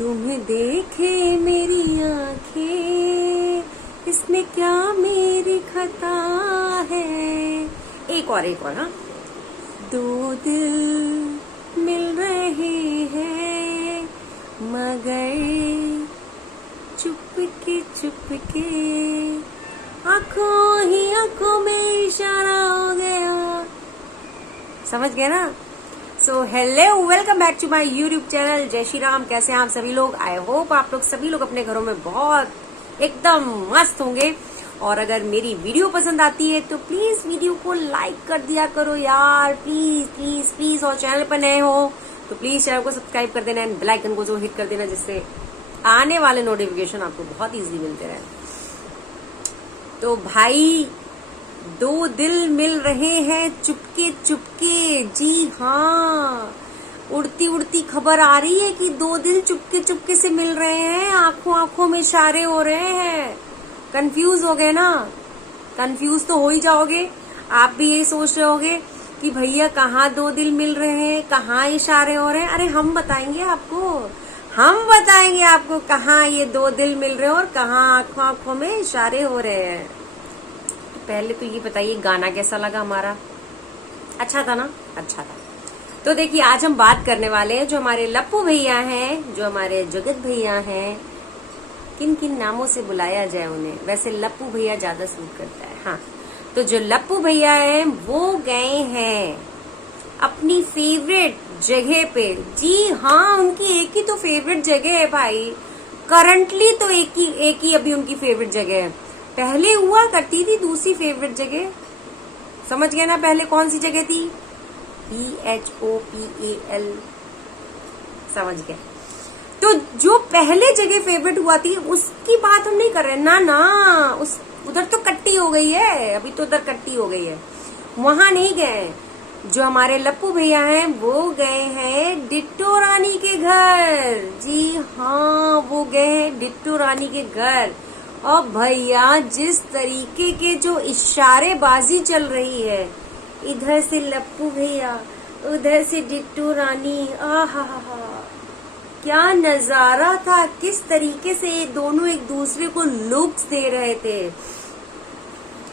तुम्हें देखे मेरी आंखें, इसमें क्या मेरी खता है। एक और हाँ। दो दिल मिल रहे हैं मगर चुपके चुपके, आंखों ही आंखों में इशारा हो गया। समझ गए ना। So hello, welcome back to my YouTube channel. जय श्री राम। कैसे हैं आप सभी लोग? आई होप आप लोग सभी लोग अपने घरों में बहुत एकदम मस्त होंगे। और अगर मेरी वीडियो पसंद आती है तो प्लीज वीडियो को लाइक कर दिया करो यार, प्लीज प्लीज प्लीज। और चैनल पर नए हो तो प्लीज चैनल को सब्सक्राइब कर देना एंड बेल आइकन को जो हिट कर देना, जिससे आने वाले नोटिफिकेशन आपको बहुत इजीली मिलते रहे। तो भाई, दो दिल मिल रहे हैं चुपके चुपके। जी हाँ, उड़ती उड़ती खबर आ रही है कि दो दिल चुपके चुपके से मिल रहे हैं, आंखों आंखों में इशारे हो रहे हैं। कंफ्यूज हो गए ना? कंफ्यूज तो हो ही जाओगे। आप भी यही सोच रहे होगे कि भैया कहाँ दो दिल मिल रहे हैं, कहाँ इशारे हो रहे हैं। अरे हम बताएंगे आपको कहाँ ये दो दिल मिल रहे हैं और कहाँ आंखों आंखों में इशारे हो रहे हैं। पहले तो ये बताइए, गाना कैसा लगा हमारा? अच्छा था ना? अच्छा था। तो देखिए, आज हम बात करने वाले हैं जो हमारे लप्पू भैया हैं, जो हमारे जगत भैया हैं। किन किन नामों से बुलाया जाए उन्हें? वैसे लप्पू भैया ज्यादा सूट करता है। हाँ, तो जो लप्पू भैया हैं वो गए हैं अपनी फेवरेट जगह पे। जी हाँ, उनकी एक ही तो फेवरेट जगह है भाई। करंटली तो एक ही अभी उनकी फेवरेट जगह है। पहले हुआ करती थी दूसरी फेवरेट जगह। समझ गए ना? पहले कौन सी जगह थी? PHOPAL। समझ गए। तो जो पहले जगह फेवरेट हुआ थी उसकी बात हम नहीं कर रहे ना। उधर तो कट्टी हो गई है, अभी तो उधर कट्टी हो गई है, वहां नहीं गए। जो हमारे लप्पू भैया हैं वो गए हैं डिट्टो रानी के घर। जी हाँ, वो गए हैं डिट्टो रानी के घर। और भैया, जिस तरीके के जो इशारेबाजी चल रही है, इधर से लप्पू भैया, उधर से डिट्टो रानी, आहा, क्या नजारा था। किस तरीके से ये दोनों एक दूसरे को लुक्स दे रहे थे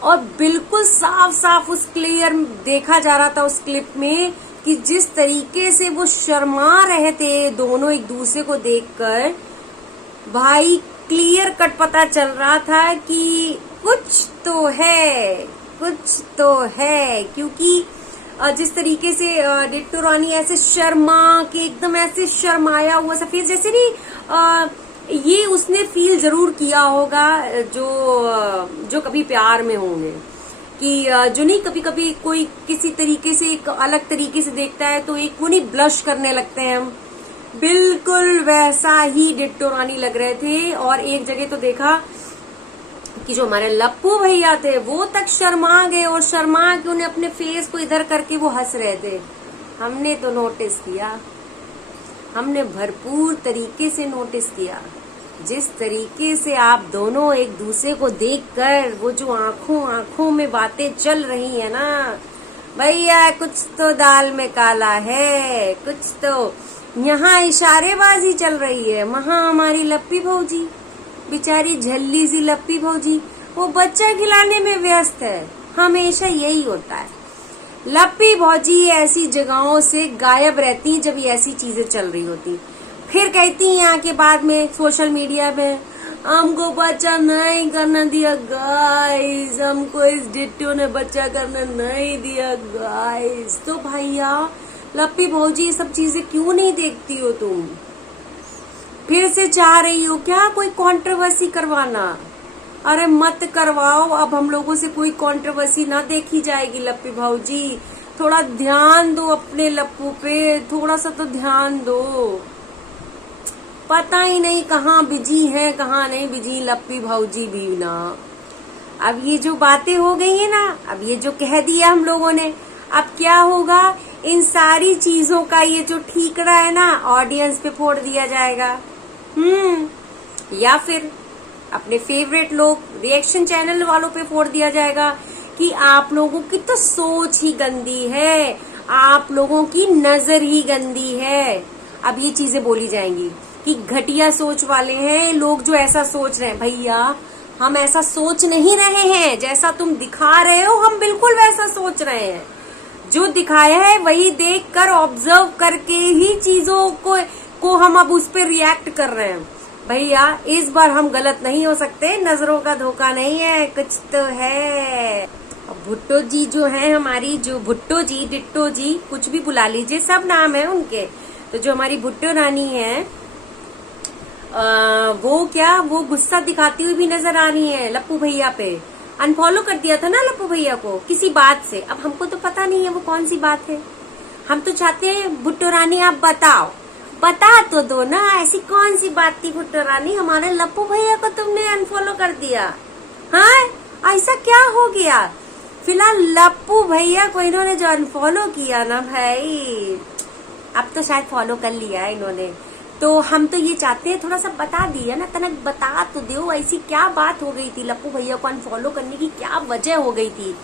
और बिल्कुल साफ साफ उस क्लियर देखा जा रहा था उस क्लिप में कि जिस तरीके से वो शर्मा रहे थे दोनों एक दूसरे को देखकर, भाई क्लियर कट पता चल रहा था कि कुछ तो है। क्योंकि जिस तरीके से डिट्टो रानी ऐसे शर्मा के, एकदम ऐसे शर्माया हुआ सफेद जैसे नहीं, ये उसने फील जरूर किया होगा जो कभी प्यार में होंगे, कि जो नहीं कभी कभी कोई किसी तरीके से एक अलग तरीके से देखता है तो एक वो नहीं ब्लश करने लगते हैं हम। बिल्कुल वैसा ही डिट्टो रानी लग रहे थे। और एक जगह तो देखा कि जो हमारे लप्पू भैया थे वो तक शर्मा गए, और शर्मा के उन्हें अपने फेस को इधर करके वो हंस रहे थे। हमने तो नोटिस किया, हमने भरपूर तरीके से नोटिस किया जिस तरीके से आप दोनों एक दूसरे को देखकर वो जो आंखों में बातें चल रही है ना भैया, कुछ तो दाल में काला है, कुछ तो यहाँ इशारेबाजी चल रही है। वहाँ हमारी लप्पी भौजी, बेचारी झल्ली सी लप्पी भौजी, वो बच्चा खिलाने में व्यस्त है। हमेशा यही होता है, लप्पी भौजी ऐसी जगहों से गायब रहती जब ये ऐसी चीजें चल रही होती। फिर कहती हैं आके बाद में सोशल मीडिया में, हमको बच्चा नहीं करना दिया गाइस, हमको इस डिट्टो ने बच्चा करना नहीं दिया गाइस। तो भैया लप्पी भौजी, ये सब चीजें क्यों नहीं देखती हो तुम? फिर से चाह रही हो क्या कोई कंट्रोवर्सी करवाना? अरे मत करवाओ, अब हम लोगों से कोई कंट्रोवर्सी ना देखी जाएगी। लप्पी भौजी, थोड़ा ध्यान दो अपने लप्पू पे, थोड़ा सा तो ध्यान दो। पता ही नहीं कहाँ बिजी है कहाँ नहीं बिजी लप्पी भौजी भी ना। अब ये जो बातें हो गई है ना, अब ये जो कह दिया हम लोगों ने, अब क्या होगा? इन सारी चीजों का ये जो ठीकरा है ना, ऑडियंस पे फोड़ दिया जाएगा। या फिर अपने फेवरेट लोग रिएक्शन चैनल वालों पे फोड़ दिया जाएगा कि आप लोगों की तो सोच ही गंदी है, आप लोगों की नजर ही गंदी है। अब ये चीजें बोली जाएंगी कि घटिया सोच वाले हैं लोग जो ऐसा सोच रहे हैं। भैया हम ऐसा सोच नहीं रहे हैं, जैसा तुम दिखा रहे हो हम बिल्कुल वैसा सोच रहे हैं। जो दिखाया है वही देखकर ऑब्जर्व करके ही चीजों को हम अब उस पर रिएक्ट कर रहे हैं। भैया इस बार हम गलत नहीं हो सकते, नजरों का धोखा नहीं है, कुछ तो है। अब भुट्टो जी जो है हमारी, जो भुट्टो जी, डिट्टो जी, कुछ भी बुला लीजिए, सब नाम है उनके। तो जो हमारी भुट्टो रानी है वो गुस्सा दिखाती हुई भी नजर आ रही है लप्पू भैया पे। अनफॉलो कर दिया था ना लप्पू भैया को किसी बात से। अब हमको तो पता नहीं है वो कौन सी बात है। हम तो चाहते हैं भुट्टो रानी आप बताओ, बता तो दो ना, ऐसी कौन सी बात थी भुट्टो रानी, हमारे लप्पू भैया को तुमने अनफॉलो कर दिया। हाँ ऐसा क्या हो गया? फिलहाल लप्पू भैया को इन्होंने जो अनफॉलो किया ना भाई, अब तो शायद फॉलो कर लिया है इन्होंने। तो हम तो ये चाहते हैं थोड़ा सा बता दिया ना, तनक बता तो दो ऐसी क्या बात हो गई थी, लप्पू भैया को अनफॉलो करने की क्या वजह हो गई थी।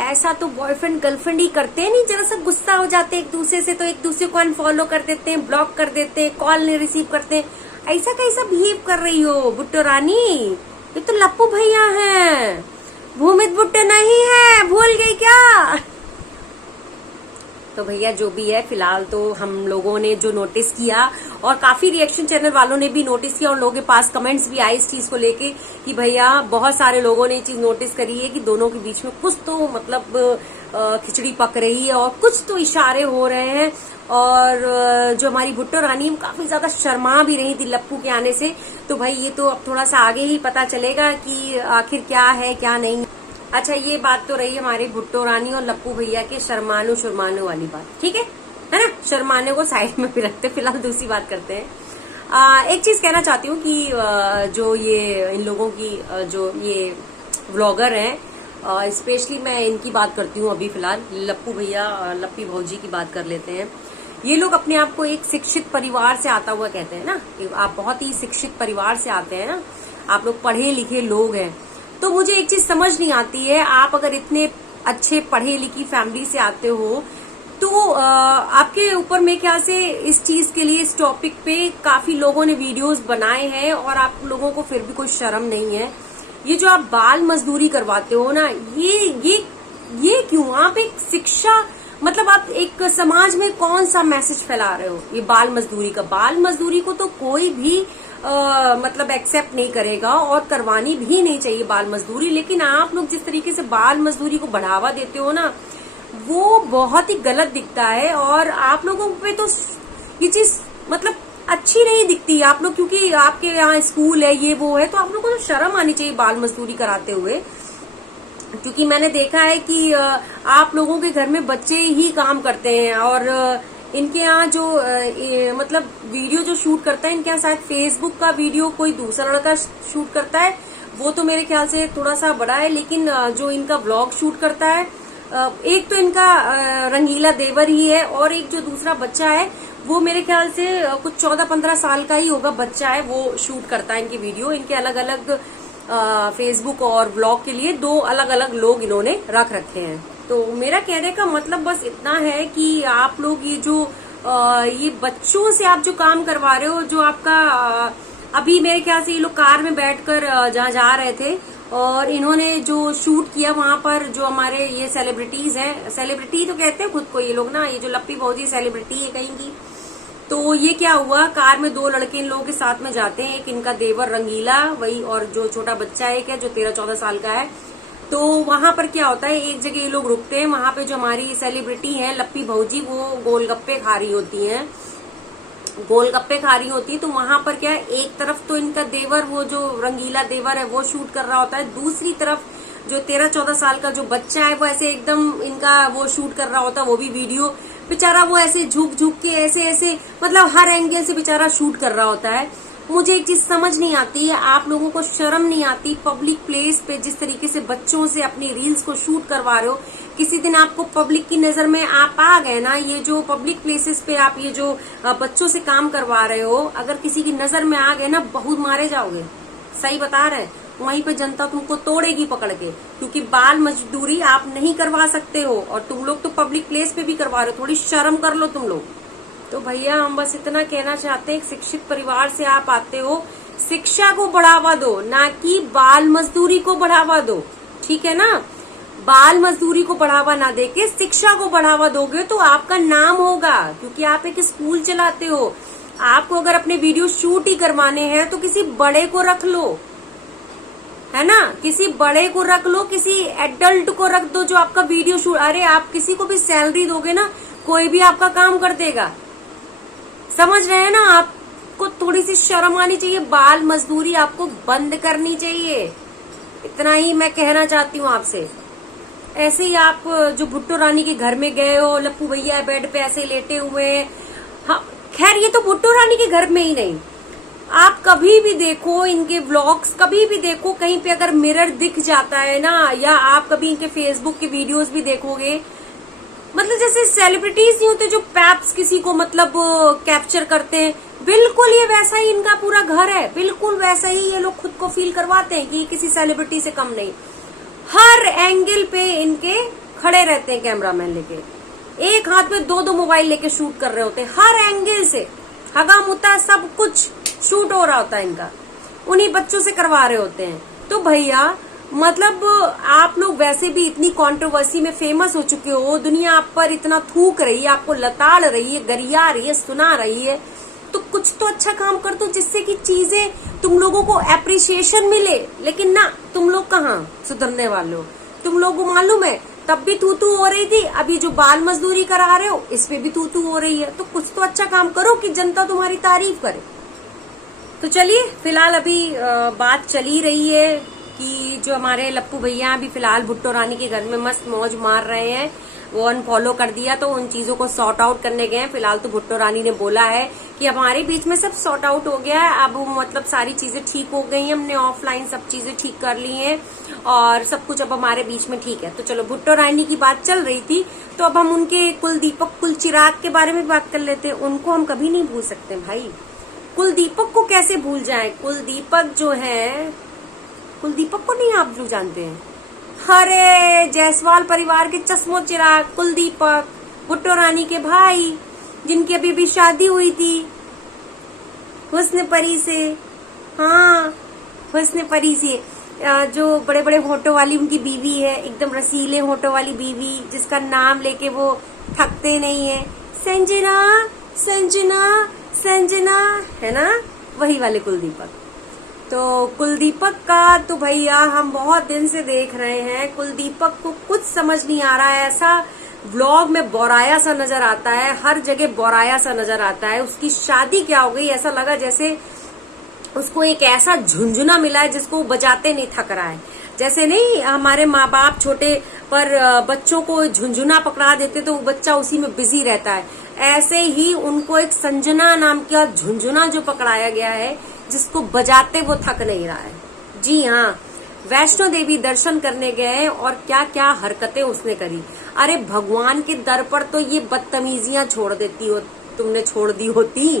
ऐसा तो बॉयफ्रेंड गर्लफ्रेंड ही करते हैं, नहीं जरा सा गुस्सा हो जाते एक दूसरे से तो एक दूसरे को अनफॉलो कर देते हैं, ब्लॉक कर देते हैं, कॉल नहीं रिसीव करते हैं। ऐसा कैसा बिहेव कर रही हो भुट्टो रानी? ये तो लप्पू भैया हैं, भूमित भुट्टो नहीं है, भूल गई क्या? तो भैया जो भी है, फिलहाल तो हम लोगों ने जो नोटिस किया और काफी रिएक्शन चैनल वालों ने भी नोटिस किया और लोगों के पास कमेंट्स भी आए इस चीज को लेके कि भैया बहुत सारे लोगों ने ये चीज नोटिस करी है कि दोनों के बीच में कुछ तो मतलब खिचड़ी पक रही है और कुछ तो इशारे हो रहे हैं। और जो हमारी भुट्टो रानी है काफी ज्यादा शर्मा भी रही थी लप्पू के आने से। तो भाई ये तो अब थोड़ा सा आगे ही पता चलेगा कि आखिर क्या है क्या नहीं। अच्छा ये बात तो रही हमारी भुट्टो रानी और लप्पू भैया के शर्मानु शुरमानु वाली बात, ठीक है ना? शर्माने को साइड में भी रखते, फिलहाल दूसरी बात करते हैं। एक चीज कहना चाहती हूँ कि जो ये इन लोगों की जो ये व्लॉगर हैं, स्पेशली मैं इनकी बात करती हूँ अभी फिलहाल, लप्पू भैया लप्पी भौजी की बात कर लेते हैं। ये लोग अपने आप को एक शिक्षित परिवार से आता हुआ कहते हैं ना, आप बहुत ही शिक्षित परिवार से आते हैं ना, आप लोग पढ़े लिखे लोग हैं। तो मुझे एक चीज समझ नहीं आती है, आप अगर इतने अच्छे पढ़े लिखी फैमिली से आते हो तो आपके ऊपर मेरे ख्याल से इस चीज के लिए, इस टॉपिक पे काफी लोगों ने वीडियोस बनाए हैं और आप लोगों को फिर भी कोई शर्म नहीं है। ये जो आप बाल मजदूरी करवाते हो ना, ये क्यों? आप एक शिक्षा, मतलब आप एक समाज में कौन सा मैसेज फैला रहे हो? ये बाल मजदूरी का, बाल मजदूरी को तो कोई भी मतलब एक्सेप्ट नहीं करेगा और करवानी भी नहीं चाहिए बाल मजदूरी। लेकिन आप लोग जिस तरीके से बाल मजदूरी को बढ़ावा देते हो ना, वो बहुत ही गलत दिखता है। और आप लोगों पे तो ये चीज मतलब अच्छी नहीं दिखती। आप लोग क्योंकि आपके यहाँ स्कूल है, ये वो है, तो आप लोगों को तो शर्म आनी चाहिए बाल मजदूरी कराते हुए। क्योंकि मैंने देखा है कि आप लोगों के घर में बच्चे ही काम करते हैं और इनके यहाँ जो मतलब वीडियो जो शूट करता है, इनके यहाँ शायद फेसबुक का वीडियो कोई दूसरा लड़का शूट करता है, वो तो मेरे ख्याल से थोड़ा सा बड़ा है। लेकिन जो इनका व्लॉग शूट करता है, एक तो इनका रंगीला देवर ही है और एक जो दूसरा बच्चा है वो मेरे ख्याल से कुछ 14-15 साल का ही होगा बच्चा है, वो शूट करता है इनकी वीडियो। इनके अलग अलग फेसबुक और व्लॉग के लिए 2 अलग अलग लोग इन्होंने रख रखे हैं। तो मेरा कहने का मतलब बस इतना है कि आप लोग ये जो ये बच्चों से आप जो काम करवा रहे हो, जो आपका अभी मेरे ख्याल से ये लोग कार में बैठकर जहाँ जा रहे थे और इन्होंने जो शूट किया वहां पर जो हमारे ये सेलिब्रिटीज हैं, सेलिब्रिटी तो कहते हैं खुद को ये लोग ना, ये जो लप्पी भौजी सेलिब्रिटी है कहीं। तो ये क्या हुआ, कार में 2 लड़के इन लोगों के साथ में जाते हैं, एक इनका देवर रंगीला वही और जो छोटा बच्चा है क्या जो 13-14 साल का है। तो वहां पर क्या होता है, एक जगह ये लोग रुकते हैं, वहां पे जो हमारी सेलिब्रिटी है लप्पी भौजी वो गोलगप्पे खा रही होती हैं, गोलगप्पे खा रही होती है। तो वहां पर क्या है, एक तरफ तो इनका देवर वो जो रंगीला देवर है वो शूट कर रहा होता है, दूसरी तरफ जो 13-14 साल का जो बच्चा है वो ऐसे एकदम इनका वो शूट कर रहा होता है, वो भी वीडियो। बेचारा वो ऐसे झुक झुक के ऐसे मतलब हर एंगल से बेचारा शूट कर रहा होता है। मुझे एक चीज समझ नहीं आती है, आप लोगों को शर्म नहीं आती पब्लिक प्लेस पे जिस तरीके से बच्चों से अपनी रील्स को शूट करवा रहे हो। किसी दिन आपको पब्लिक की नजर में आप आ गए ना, ये जो पब्लिक प्लेसेस पे आप ये जो बच्चों से काम करवा रहे हो, अगर किसी की नजर में आ गए ना, बहुत मारे जाओगे। सही बता रहे हैं, वहीं पे जनता तुमको तोड़ेगी पकड़ के, क्योंकि बाल मजदूरी आप नहीं करवा सकते हो और तुम लोग तो पब्लिक प्लेस पे भी करवा रहे हो। थोड़ी शर्म कर लो तुम लोग, तो भैया हम बस इतना कहना चाहते हैं, शिक्षित परिवार से आप आते हो, शिक्षा को बढ़ावा दो, ना कि बाल मजदूरी को बढ़ावा दो, ठीक है ना। बाल मजदूरी को बढ़ावा ना देके शिक्षा को बढ़ावा दोगे तो आपका नाम होगा, क्योंकि आप एक स्कूल चलाते हो। आपको अगर अपने वीडियो शूट ही करवाने हैं तो किसी बड़े को रख लो, है ना, किसी बड़े को रख लो, किसी एडल्ट को रख दो जो आपका वीडियो शूट। अरे आप किसी को भी सैलरी दोगे ना, कोई भी आपका काम कर देगा, समझ रहे हैं ना। आपको थोड़ी सी शर्म आनी चाहिए, बाल मजदूरी आपको बंद करनी चाहिए, इतना ही मैं कहना चाहती हूँ आपसे। ऐसे ही आप जो भुट्टो रानी के घर में गए हो, लप्पू भैया बेड पे ऐसे लेटे हुए हैं। हाँ, खैर ये तो भुट्टो रानी के घर में ही नहीं, आप कभी भी देखो इनके व्लॉग्स, कभी भी देखो कहीं पे अगर मिरर दिख जाता है ना, या आप कभी इनके फेसबुक के वीडियोस भी देखोगे, मतलब जैसे सेलिब्रिटीज नहीं होते जो पैप्स किसी को मतलब कैप्चर करते हैं, बिल्कुल ये वैसा ही इनका पूरा घर है, बिल्कुल वैसा ही ये लोग खुद को फील करवाते हैं कि ये किसी सेलिब्रिटी से कम नहीं। हर एंगल पे इनके खड़े रहते हैं कैमरामैन लेके, एक हाथ में दो दो मोबाइल लेके शूट कर रहे होते हैं, हर एंगल से हगा मुता सब कुछ शूट हो रहा होता है इनका, उन्हीं बच्चों से करवा रहे होते हैं। तो भैया मतलब आप लोग वैसे भी इतनी कंट्रोवर्सी में फेमस हो चुके हो, दुनिया आप पर इतना थूक रही है, आपको लताड़ रही है, गरिया रही है, सुना रही है, तो कुछ तो अच्छा काम कर दो जिससे कि चीजें तुम लोगों को एप्रिसिएशन मिले। लेकिन ना, तुम लोग कहाँ सुधरने वाले हो। तुम लोगों को मालूम है तब भी तू हो रही थी, अभी जो बाल मजदूरी करा रहे हो इस पे भी तू हो रही है, तो कुछ तो अच्छा काम करो कि जनता तुम्हारी तारीफ करे। तो चलिए, फिलहाल अभी बात चली रही है कि जो हमारे लप्पू भैया अभी फिलहाल भुट्टो रानी के घर में मस्त मौज मार रहे हैं, वो अनफॉलो कर दिया तो उन चीजों को सॉर्ट आउट करने गए हैं। फिलहाल तो भुट्टो रानी ने बोला है कि हमारे बीच में सब सॉर्ट आउट हो गया है, अब मतलब सारी चीजें ठीक हो गई हैं, हमने ऑफलाइन सब चीजें ठीक कर ली हैं और सब कुछ अब हमारे बीच में ठीक है। तो चलो, भुट्टो रानी की बात चल रही थी तो अब हम उनके कुलदीपक कुलचिराग के बारे में बात कर लेते हैं। उनको हम कभी नहीं भूल सकते भाई, कुलदीपक को कैसे भूल जाए। कुलदीपक जो है, कुलदीपक को नहीं आप लोग जानते हैं, अरे जायसवाल परिवार के चश्मो चिराग कुलदीपक, भुट्टो रानी के भाई, जिनकी अभी भी शादी हुई थी हुस्न परी से। हाँ, हुस्न परी से, जो बड़े बड़े होठों वाली उनकी बीवी है, एकदम रसीले होठों वाली बीवी, जिसका नाम लेके वो थकते नहीं है, संजना संजना संजना, है ना, वही वाले कुलदीपक। तो कुलदीपक का तो भैया हम बहुत दिन से देख रहे हैं, कुलदीपक को कुछ समझ नहीं आ रहा है, ऐसा व्लॉग में बोराया सा नजर आता है, हर जगह बोराया सा नजर आता है। उसकी शादी क्या हो गई, ऐसा लगा जैसे उसको एक ऐसा झुंझुना मिला है जिसको वो बजाते नहीं थक रहा है। जैसे नहीं हमारे माँ बाप छोटे पर बच्चों को झुंझुना पकड़ा देते तो वो बच्चा उसी में बिजी रहता है, ऐसे ही उनको एक संजना नाम का झुंझुना जो पकड़ाया गया है जिसको बजाते वो थक नहीं रहा है। जी हाँ, वैष्णो देवी दर्शन करने गए और क्या क्या हरकतें उसने करी। अरे भगवान के दर पर तो ये बदतमीजियां छोड़ देती हो, तुमने छोड़ दी होती।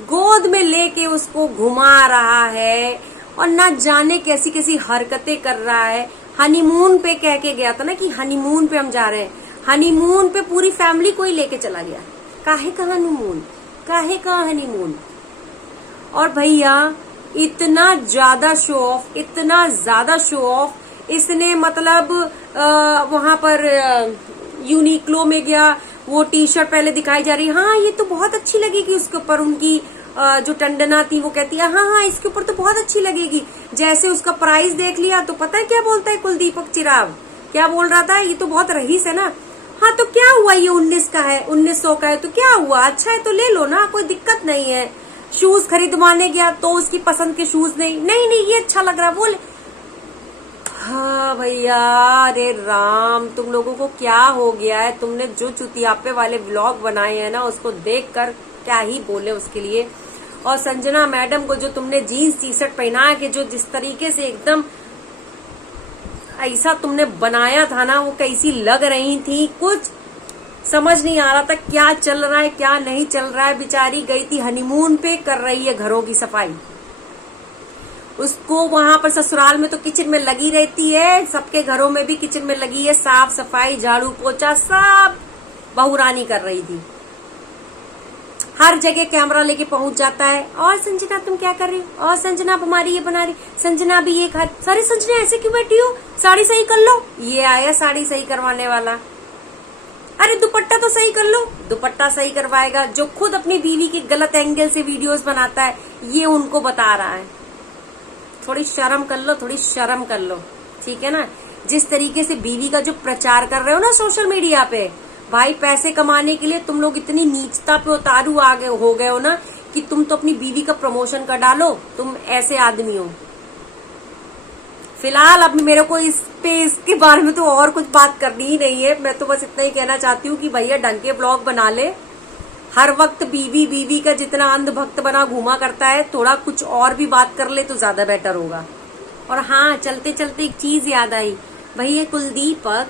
गोद में लेके उसको घुमा रहा है और ना जाने कैसी कैसी हरकतें कर रहा है। हनीमून पे कह के गया था ना कि हनीमून पे हम जा रहे हैं, हनीमून पे पूरी फैमिली को ही लेके चला गया। काहे का हनीमून, काहे का हनीमून। और भैया इतना ज्यादा शो ऑफ, इतना ज्यादा शो ऑफ इसने, मतलब वहां पर यूनिक्लो में गया, वो टी शर्ट पहले दिखाई जा रही, हाँ ये तो बहुत अच्छी लगेगी उसके ऊपर, उनकी जो टंडना थी वो कहती है हाँ इसके ऊपर तो बहुत अच्छी लगेगी। जैसे उसका प्राइस देख लिया तो पता है क्या बोलता है कुलदीपक चिराग, क्या बोल रहा था, ये तो बहुत रईस है ना। हाँ तो क्या हुआ, ये 19 का है, 1900 का है तो क्या हुआ, अच्छा है तो ले लो ना, कोई दिक्कत नहीं है। शूज खरीदवाने गया तो उसकी पसंद के शूज नहीं ये अच्छा लग रहा, बोले हाँ भैया। अरे राम, तुम लोगों को क्या हो गया है, तुमने जो चुतियापे वाले व्लॉग बनाए हैं ना, उसको देखकर क्या ही बोले उसके लिए। और संजना मैडम को जो तुमने जीन्स टी शर्ट पहना के जो जिस तरीके से एकदम ऐसा तुमने बनाया था ना, वो कैसी लग रही थी, कुछ समझ नहीं आ रहा था क्या चल रहा है क्या नहीं चल रहा है। बेचारी गई थी हनीमून पे, कर रही है घरों की सफाई। उसको वहां पर ससुराल में तो किचन में लगी रहती है, सबके घरों में भी किचन में लगी है, साफ सफाई झाड़ू पोछा सब बहू रानी कर रही थी। हर जगह कैमरा लेके पहुंच जाता है। और संजना तुम क्या कर रही हो, और संजना अब हमारी ये बना रही, संजना भी ये खा, सारी संजना ऐसे क्यों बैठी हो, साड़ी सही कर लो। ये आया साड़ी सही करवाने वाला, अरे दुपट्टा तो सही कर लो, दुपट्टा सही करवाएगा। जो खुद अपनी बीवी के गलत एंगल से वीडियोस बनाता है, ये उनको बता रहा है। थोड़ी शर्म कर लो, थोड़ी शर्म कर लो, ठीक है ना। जिस तरीके से बीवी का जो प्रचार कर रहे हो ना सोशल मीडिया पे, भाई पैसे कमाने के लिए तुम लोग इतनी नीचता पे उतारू हो गए हो ना कि तुम तो अपनी बीवी का प्रमोशन कर डालो, तुम ऐसे आदमी हो। फिलहाल अब मेरे को इसके बारे में तो और कुछ बात करनी ही नहीं है। मैं तो बस इतना ही कहना चाहती हूँ कि भैया ढंग के ब्लॉग बना ले। हर वक्त बीवी बीवी का जितना अंधभक्त बना घूमा करता है, थोड़ा कुछ और भी बात कर ले तो ज्यादा बेटर होगा। और हाँ, चलते चलते एक चीज याद आई, भैया कुलदीपक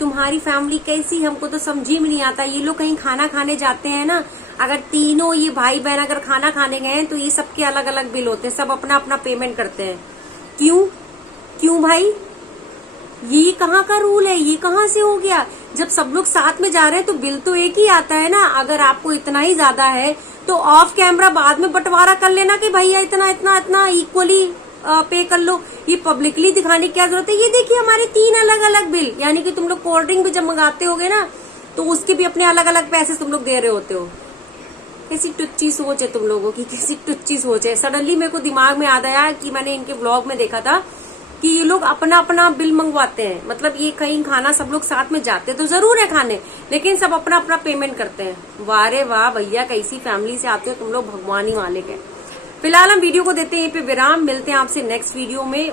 तुम्हारी फैमिली कैसी, हमको तो समझी में नहीं आता। ये लोग कहीं खाना खाने जाते हैं ना, अगर तीनों ये भाई बहन अगर खाना खाने गए हैं तो ये सबके अलग अलग बिल होते हैं, सब अपना अपना पेमेंट करते हैं। क्यों भाई, ये कहाँ का रूल है, ये कहाँ से हो गया। जब सब लोग साथ में जा रहे हैं तो बिल तो एक ही आता है ना। अगर आपको इतना ही ज्यादा है तो ऑफ कैमरा बाद में बंटवारा कर लेना कि भैया इतना इतना इतना इक्वली पे कर लो। ये पब्लिकली दिखाने की क्या जरूरत है। ये देखिए हमारे 3 अलग अलग बिल, यानी कि तुम लोग कोल्ड ड्रिंक भी जब मंगाते होगे ना तो उसके भी अपने अलग अलग पैसे तुम लोग दे रहे होते हो। कैसी टुच्ची सोच है तुम लोगों की, कैसी टुच्ची सोच है। सडनली मेरे को दिमाग में याद आया कि मैंने इनके व्लॉग में देखा था कि ये लोग अपना अपना बिल मंगवाते हैं। मतलब ये कहीं खाना सब लोग साथ में जाते तो जरूर है खाने, लेकिन सब अपना अपना पेमेंट करते हैं। वाह रे वाह भैया, कैसी फैमिली से आते हो तुम लोग, भगवान ही मालिक है। फिलहाल हम वीडियो को देते हैं यहीं पे विराम, मिलते हैं आपसे नेक्स्ट वीडियो में।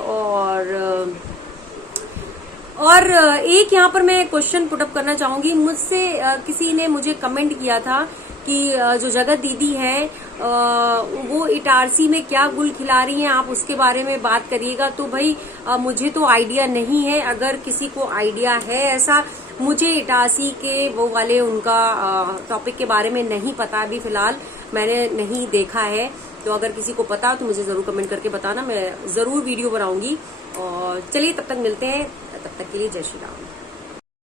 और एक यहाँ पर मैं क्वेश्चन पुटअप करना चाहूंगी। मुझसे किसी ने मुझे कमेंट किया था कि जो जगत दीदी है वो इटारसी में क्या गुल खिला रही हैं, आप उसके बारे में बात करिएगा। तो भाई मुझे तो आइडिया नहीं है, अगर किसी को आइडिया है ऐसा, मुझे इटारसी के वो वाले उनका टॉपिक के बारे में नहीं पता। अभी फिलहाल मैंने नहीं देखा है, तो अगर किसी को पता तो मुझे जरूर कमेंट करके बताना, मैं जरूर वीडियो बनाऊंगी। और चलिए तब तक मिलते हैं, तब तक के लिए जय श्री राम।